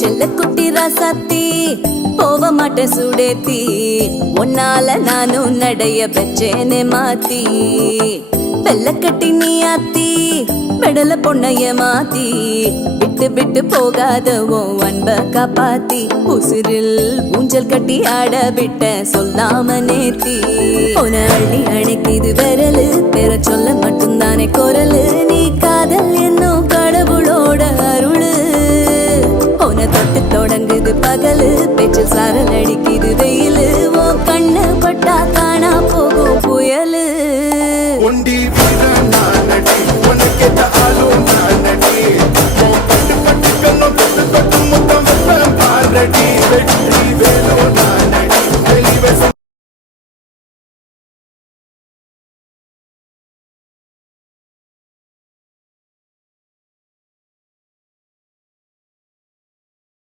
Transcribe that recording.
செல்ல குட்டி ராசாத்தி போவ மாட்ட சுடேத்தி உன்னால நானும் நடைய பெச்சேனே மாத்தி வெள்ள கட்டி நீ ஆத்தி பெடல பொண்ணைய மாத்தி விட்டு விட்டு போகாத உன் அன்ப காப்பாத்தி உசிரில் ஊஞ்சல் கட்டி ஆட விட்ட சொல்லாம நேத்தி உன அள்ளி அணைக்குது விரலு பெற சொல்ல மட்டும்தானே குரலு நீ காதல் என்னும் கடவுளோட அருளு உன தொட்டு தொடங்குது பகலு பேச்சு சாரல் அடிக்குது வெயிலு ஓ கண்ணு பட்டா காணா போகும் புயலு ஒண்டி வீரன் நானடி உனக்கேத்த ஆளும் நானடி பட்டு பட்டு கண்ணும் தொட்டு தொட்டு முத்தம் பாரடி